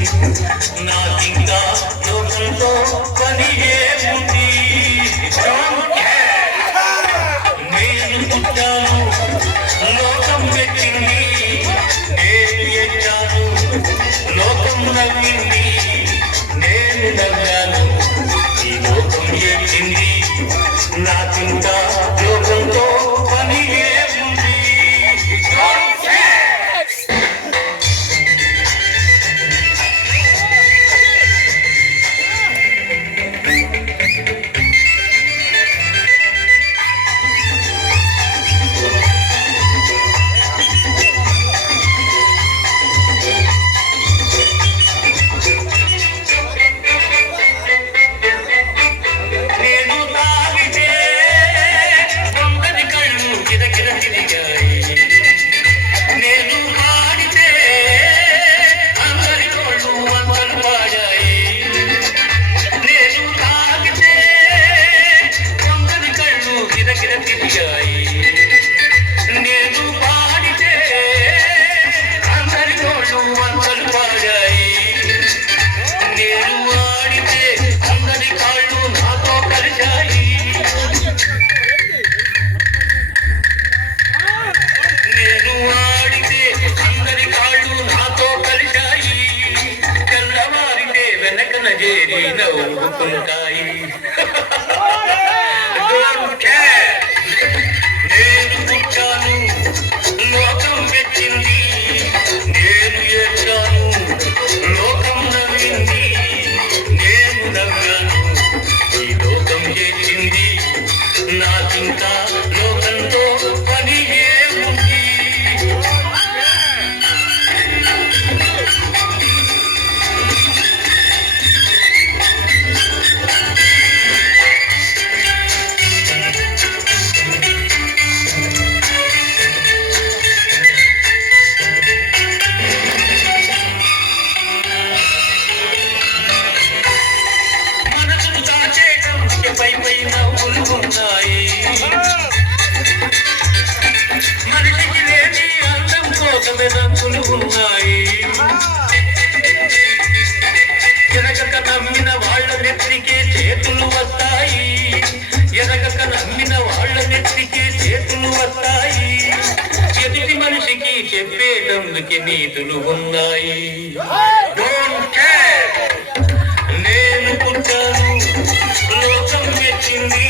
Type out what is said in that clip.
నాకింకా లోకంతో పని ఏముంది నేను పుట్టాను లోకం పెట్టింది నేను ఎచ్చాను లోకం నవ్వింది నేను నవ్వాను ఈ లోకం ఎచ్చింది నాకింకా లోకంతో పని ఏముంది నేను పాడితే అందరి నోళ్ళు వందలు పాడాయి నేను ఆడితే అందరి కాళ్ళు నాతో కలిశాయి నేను ఆడితే అందరి కాళ్ళు నాతో కలిశాయి తెల్లవారితే వెనకన చేరి నవ్వుకుంటాయి నేను పుట్టాను లోకం మెచ్చింది నేను ఏడ్చాను లోకం నవ్వింది నేను నవ్వాను ఈ లోకం చేసింది నాకింకా లోకంతో పని ఏముంది పై నవ్వులు ఉన్నాయి మనిషికి లేని అందం కోసమే రంగులు ఉన్నాయి ఎనగక నమ్మిన వాళ్ళ నెత్తికే చేతులు వస్తాయి ఎనగక నమ్మిన వాళ్ళ నెత్తికే చేతులు వస్తాయి ఎదుటి మనిషికి చెప్పేటందుకే నీతులు ఉన్నాయి నేను పుట్టాను లోకం మెచ్చింది